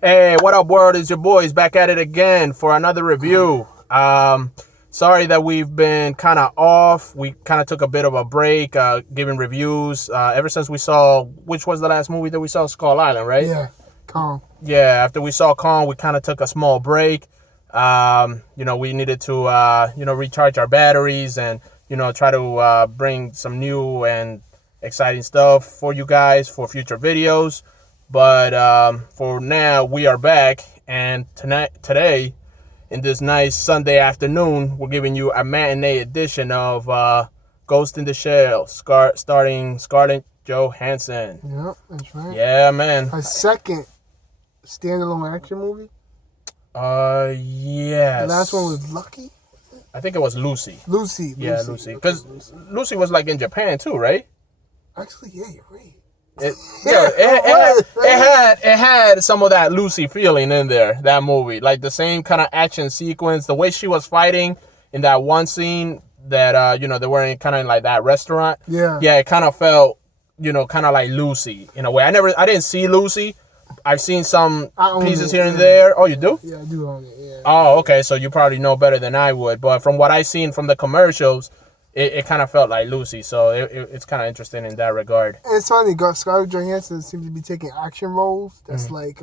Hey, what up, world? It's your boys back at it again for another review. Sorry that we've been kind of off. We kind of took a bit of a break, giving reviews. Ever since we saw, which was the last movie that we saw? Skull Island, right? Yeah, Kong. Yeah, after we saw Kong, we kind of took a small break. We needed to, recharge our batteries and, try to bring some new and exciting stuff for you guys for future videos. But for now, we are back, and today, in this nice Sunday afternoon, we're giving you a matinee edition of Ghost in the Shell, starring Scarlett Johansson. Yep, that's right. Yeah, man. Her second standalone action movie. Yes. The last one was Lucky. I think it was Lucy. Lucy. Yeah, Lucy. Because Lucy was like in Japan too, right? Actually, yeah, you're right. It had some of that Lucy feeling in there, that movie. Like the same kind of action sequence, the way she was fighting in that one scene that, they were in kind of like that restaurant. Yeah. Yeah, it kind of felt, kind of like Lucy in a way. I didn't see Lucy. I've seen some pieces here and there. Oh, you do? Yeah, I do own it, yeah. Oh, okay. So you probably know better than I would. But from what I seen from the commercials, it kind of felt like Lucy, so it's kind of interesting in that regard. And it's funny, Scarlett Johansson seems to be taking action roles. That's like,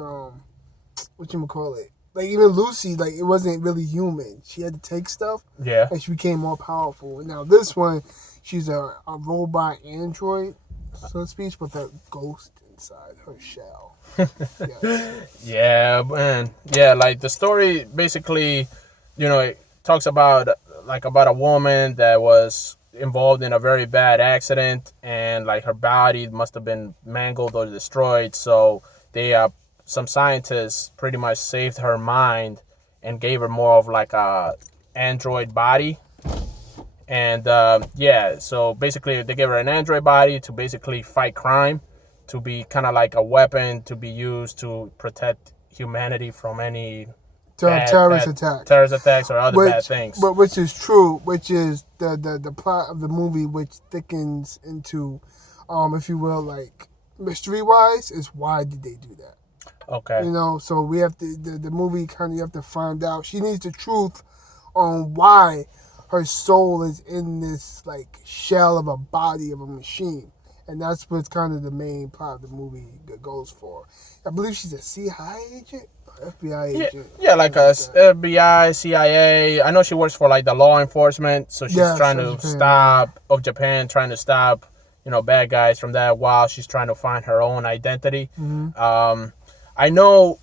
whatchamacallit? Like, even Lucy, like, it wasn't really human. She had to take stuff. Yeah. And she became more powerful. And now this one, she's a robot android, so to speak, with a ghost inside her shell. Yes. Yeah, man. Yeah, like, the story basically, it talks about a woman that was involved in a very bad accident, and like her body must have been mangled or destroyed. So some scientists pretty much saved her mind and gave her more of like a android body. And so basically they gave her an android body to basically fight crime, to be kind of like a weapon to be used to protect humanity from any terrorist attacks or other bad things. But which is true, which is the plot of the movie, which thickens into, if you will, like mystery wise, is why did they do that? Okay. So we have to the movie kind of, you have to find out. She needs the truth on why her soul is in this like shell of a body of a machine. And that's what's kind of the main plot of the movie goes for. I believe she's a CIA agent. FBI agent. Yeah, like a FBI, CIA. I know she works for like the law enforcement, so she's trying to stop bad guys from that while she's trying to find her own identity. Mm-hmm. I know,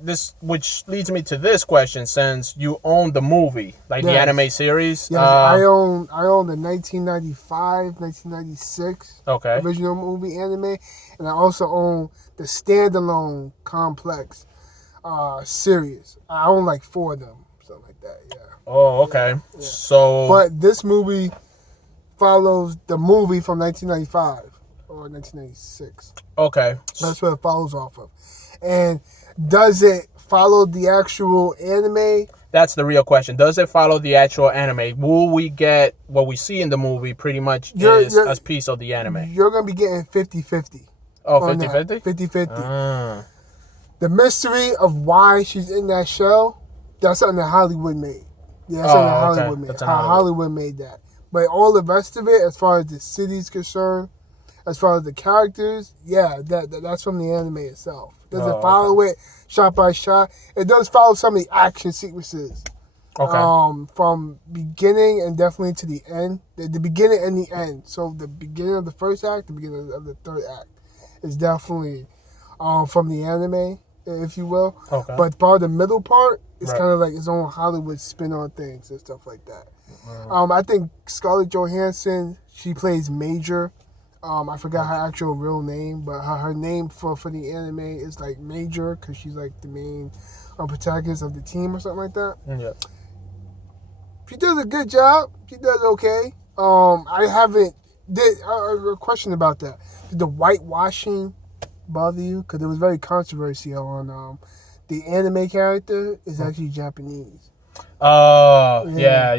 this, which leads me to this question, since you own the movie, like the anime series. Yes, I own the 1995, 1996 original movie anime, and I also own the standalone complex series. I own like 4 of them, something like that. Yeah. Oh, okay. Yeah. So, but this movie follows the movie from 1995 or 1996. Okay. That's what it follows off of. And does it follow the actual anime? That's the real question. Does it follow the actual anime? Will we get what we see in the movie pretty much is a piece of the anime? You're going to be getting 50-50. Oh, 50-50? 50-50. The mystery of why she's in that shell, that's something that Hollywood made. Yeah, that's something that Hollywood made. Hollywood made that. But all the rest of it, as far as the city's concerned, as far as the characters, that's from the anime itself. Does it follow it shot by shot? It does follow some of the action sequences. Okay. From beginning and definitely to the end. The beginning and the end. So the beginning of the first act, the beginning of the third act is definitely from the anime, if you will. Okay. But part of the middle part is kind of like its own Hollywood spin on things and stuff like that. I think Scarlett Johansson, she plays Major. I forgot her actual real name, but her name for the anime is like Major, because she's like the main protagonist of the team or something like that. Yeah. She does a good job. She does okay. I haven't did a question about that. Did the whitewashing bother you? Because it was very controversial on the anime character is actually Japanese. Oh, yeah.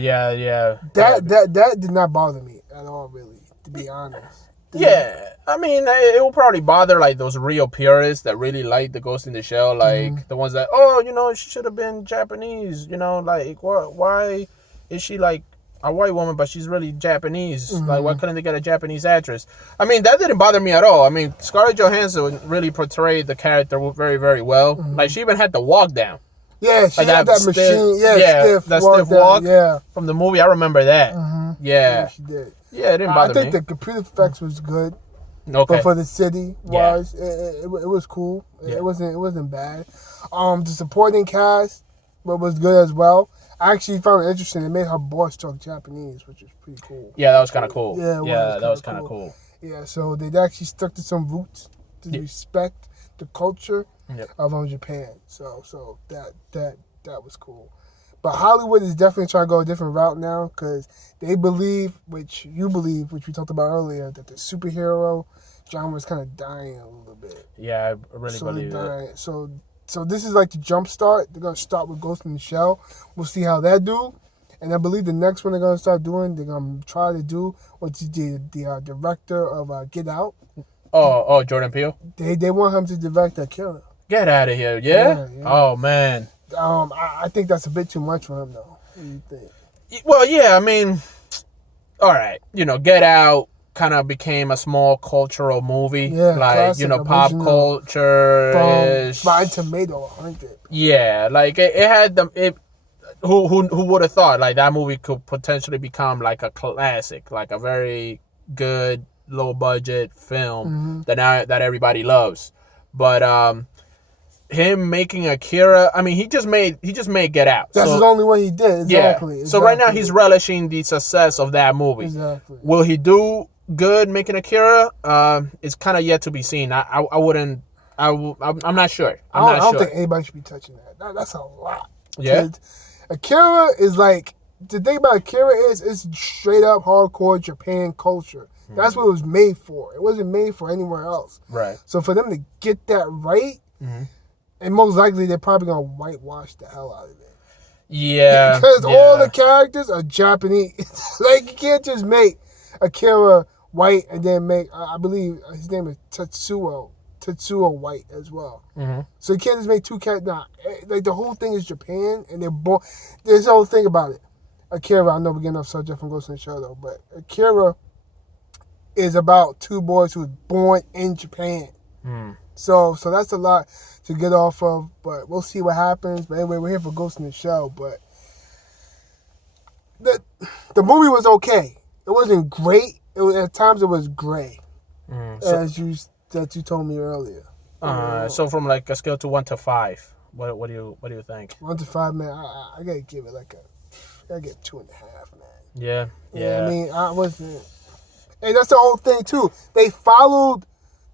That did not bother me at all, really, to be honest. Yeah, I mean, it will probably bother like those real purists that really like the Ghost in the Shell, like the ones that, oh, she should have been Japanese, like why is she like a white woman but she's really Japanese? Like, why couldn't they get a Japanese actress? I mean, that didn't bother me at all. I mean, Scarlett Johansson really portrayed the character very, very well. Like, she even had the walk down. Yeah, she had that stiff, machine. That stiff walk. Yeah, from the movie. I remember that. Yeah, she did. Yeah, it didn't bother me. I think the computer effects was good. Okay. But for the city wise, it was cool. Yeah. It wasn't bad. The supporting cast was good as well. I actually found it interesting. They made her boss talk Japanese, which is pretty cool. Yeah, that was kind of cool. Yeah, that was kind of cool. Yeah, so they actually stuck to some roots to respect the culture of Japan. So that was cool. But Hollywood is definitely trying to go a different route now because they believe, which we talked about earlier, that the superhero genre is kind of dying a little bit. Yeah, I really believe it. So this is like the jump start. They're gonna start with Ghost in the Shell. We'll see how that do, and I believe the next one they're gonna start doing, they're gonna try to do what's the director of Get Out. Oh, Jordan Peele. They want him to direct Akira. Get out of here! Yeah. Oh man. I think that's a bit too much for him, though. What do you think? Well, yeah, I mean, all right, Get Out kind of became a small cultural movie, classic, pop culture. From Rotten Tomato 100. Yeah, like it had them. Who would have thought like that movie could potentially become like a classic, like a very good low budget film that everybody loves, but him making Akira, I mean, he just made Get Out. That's his only one he did. Exactly. So right now he's relishing the success of that movie. Exactly. Will he do good making Akira? It's kind of yet to be seen. I'm not sure. I don't think anybody should be touching that. That's a lot. Yeah. Akira is like, the thing about Akira is it's straight up hardcore Japan culture. That's what it was made for. It wasn't made for anywhere else. Right. So for them to get that right. And most likely, they're probably going to whitewash the hell out of it. Yeah. Because all the characters are Japanese. Like, you can't just make Akira white and then make, I believe his name is Tetsuo white as well. So you can't just make two characters. Nah, like, the whole thing is Japan, and they're born. There's the whole thing about it. Akira, I know we're getting off subject from Ghost in the Shell, though, but Akira is about two boys who were born in Japan. So that's a lot to get off of, but we'll see what happens. But anyway, we're here for Ghost in the Shell. But the movie was okay. It wasn't great. At times it was gray, as you told me earlier. So from like a scale to 1 to 5, what do you think? 1 to 5, man. I gotta give it I get 2.5, man. Yeah. I mean, I wasn't, and that's the whole thing too. They followed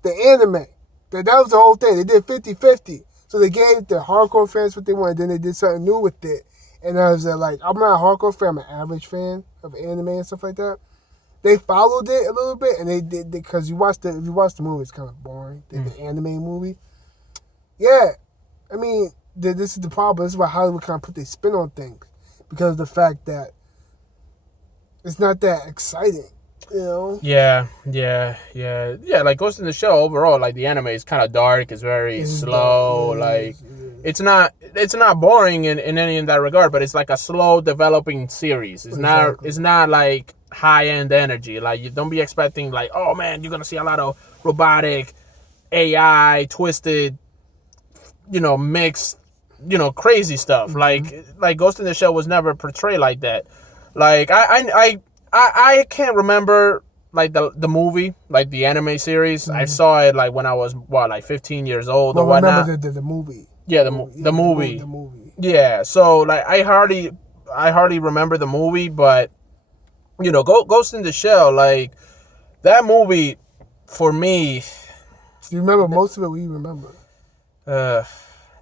the anime. That was the whole thing. They did 50-50. So they gave the hardcore fans what they wanted. Then they did something new with it. And I was like, I'm not a hardcore fan. I'm an average fan of anime and stuff like that. They followed it a little bit, and they did, because if you watch the movie, it's kind of boring. The anime movie. Yeah. I mean, this is the problem. This is why Hollywood kind of put their spin on things. Because of the fact that it's not that exciting. Yeah. Like Ghost in the Shell overall, like the anime is kind of dark. It's very slow. It's not boring in any in that regard, but it's like a slow developing series. It's not like high end energy. Like, you don't be expecting like, oh man, you're gonna see a lot of robotic, AI, twisted, mixed, crazy stuff. Like Ghost in the Shell was never portrayed like that. Like I can't remember like the movie, like the anime series. I saw it like when I was 15 years old or whatnot. Remember the movie? Yeah, the movie. The movie. Yeah, so like I hardly remember the movie, but Ghost in the Shell, like that movie for me. Do you remember most of it? What do you remember?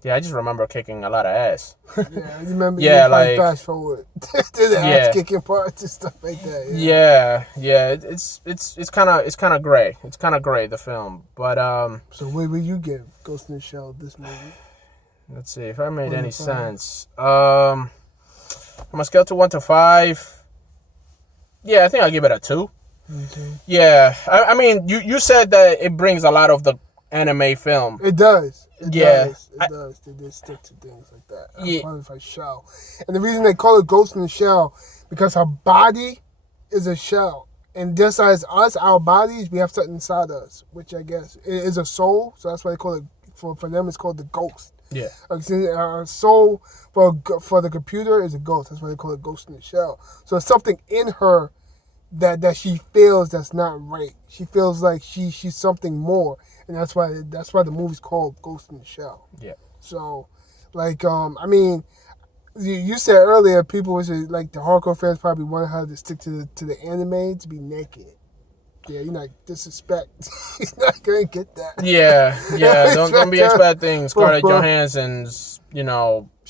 Yeah, I just remember kicking a lot of ass. Yeah, I remember. Yeah, like fast forward to the ass kicking parts and stuff like that. Yeah. It's kind of gray. It's kind of gray, the film. But So what would you give Ghost in the Shell this movie? Let's see if I made any sense. On a scale to 1 to 5. Yeah, I think I'll give it a 2. Mm-hmm. Yeah, I mean, you said that it brings a lot of the anime film. It does. It does. It does. They did stick to things like that. Yeah. Part of her shell. And the reason they call it Ghost in the Shell, because her body is a shell. And just as us, our bodies, we have something inside us, which I guess is a soul. So that's why they call it, for them, it's called the ghost. Yeah. A soul for the computer is a ghost. That's why they call it Ghost in the Shell. So it's something in her that she feels that's not right. She feels like she's something more. And that's why the movie's called Ghost in the Shell. Yeah. So, like, I mean, you said earlier, people was like the hardcore fans probably wanted her to stick to the anime to be naked. Yeah, you're not disrespect. He's not gonna get that. Yeah. Don't be expecting Scarlett Johansson's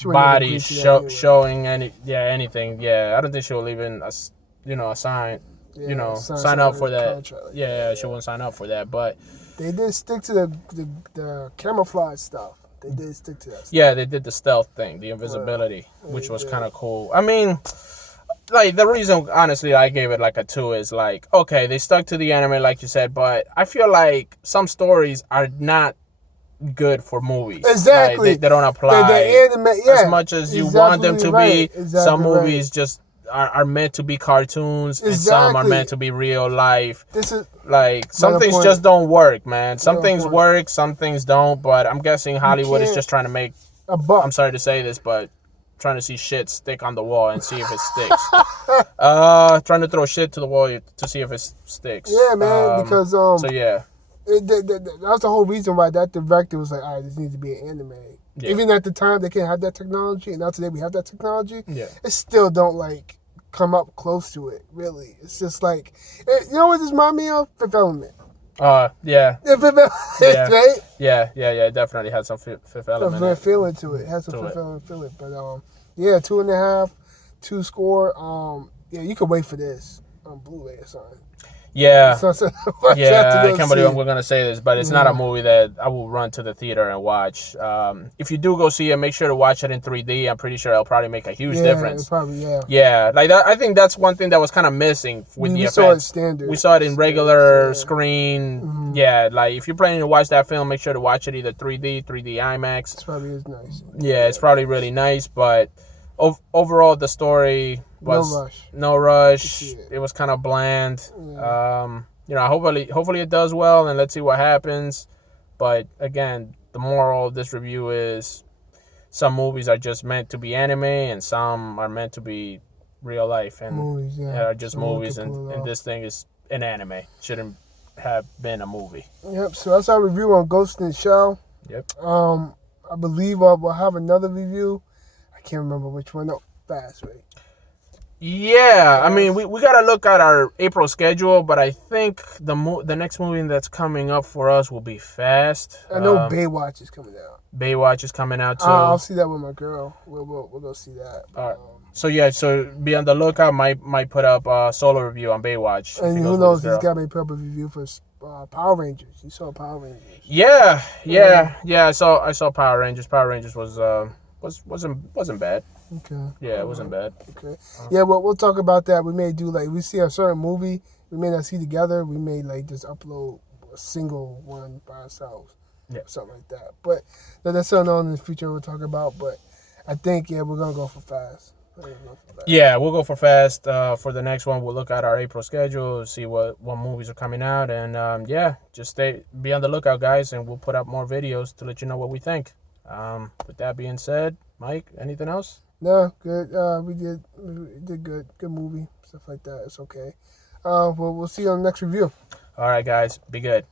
body showing anything. Yeah, I don't think she'll even sign up for that. Contract. Yeah, she won't sign up for that. But they did stick to the camouflage stuff. They did stick to that stuff. Yeah, they did the stealth thing, the invisibility, which was kind of cool. I mean, like, the reason, honestly, I gave it like a 2 is like, okay, they stuck to the anime, like you said, but I feel like some stories are not good for movies. Exactly. Like, they don't apply the anime, as much as you want them to be. Some movies just are meant to be cartoons, and some are meant to be real life. This is like, some things just don't work, man. Some things work, some things don't. But I'm guessing Hollywood is just trying to make a buck. I'm sorry to say this, but trying to see shit stick on the wall and see if it sticks. Trying to throw shit to the wall to see if it sticks. Yeah, man. Because so yeah, that's the whole reason why that director was like, all right, this needs to be an anime. Yeah. Even at the time they can't have that technology, and now today we have that technology. Yeah, it still don't like come up close to it. Really, it's just like, you know what this reminds me of? Fifth Element. Yeah. Fifth Element, right? Yeah. It definitely had some Fifth Element feeling to it. It has some Fifth Element feeling. But 2.5, 2 score. Yeah, you could wait for this on Blu-ray or something. Yeah, I can't believe we're gonna say this, but it's not a movie that I will run to the theater and watch. If you do go see it, make sure to watch it in 3D. I'm pretty sure it'll probably make a huge difference. Yeah, like that. I think that's one thing that was kind of missing with the effects. We saw it standard. We saw it in regular screen. Mm-hmm. Yeah, like if you're planning to watch that film, make sure to watch it either 3D IMAX. It probably is nice. Yeah, it's probably really nice, but overall the story was no rush. It was kind of bland. Yeah. Hopefully it does well, and let's see what happens. But again, the moral of this review is some movies are just meant to be anime, and some are meant to be real life, and are just movies. And this thing is an anime. Shouldn't have been a movie. Yep. So that's our review on Ghost in the Shell. Yep. I believe we'll have another review. I can't remember which one. No, Fast, right? Yeah, I mean, we got to look at our April schedule, but I think the next movie that's coming up for us will be Fast. I know Baywatch is coming out. Baywatch is coming out, too. I'll see that with my girl. We'll go see that. All right. So be on the lookout. Might put up a solo review on Baywatch. And who knows, he's got me put up a review for Power Rangers. You saw Power Rangers. Yeah. I saw Power Rangers. Power Rangers wasn't bad. Okay. Yeah, it wasn't bad. Okay. Yeah, well, we'll talk about that. We may do we see a certain movie we may not see together. We may just upload a single one by ourselves. Yeah. Something like that. But that's something on in the future we'll talk about. But I think we're gonna go for Fast. Yeah, we'll go for Fast. For the next one, we'll look at our April schedule, see what movies are coming out, and just be on the lookout, guys, and we'll put up more videos to let you know what we think. With that being said, Mike, anything else? No, good. We did good. Good movie, stuff like that. It's okay. We'll see you on the next review. All right, guys, be good.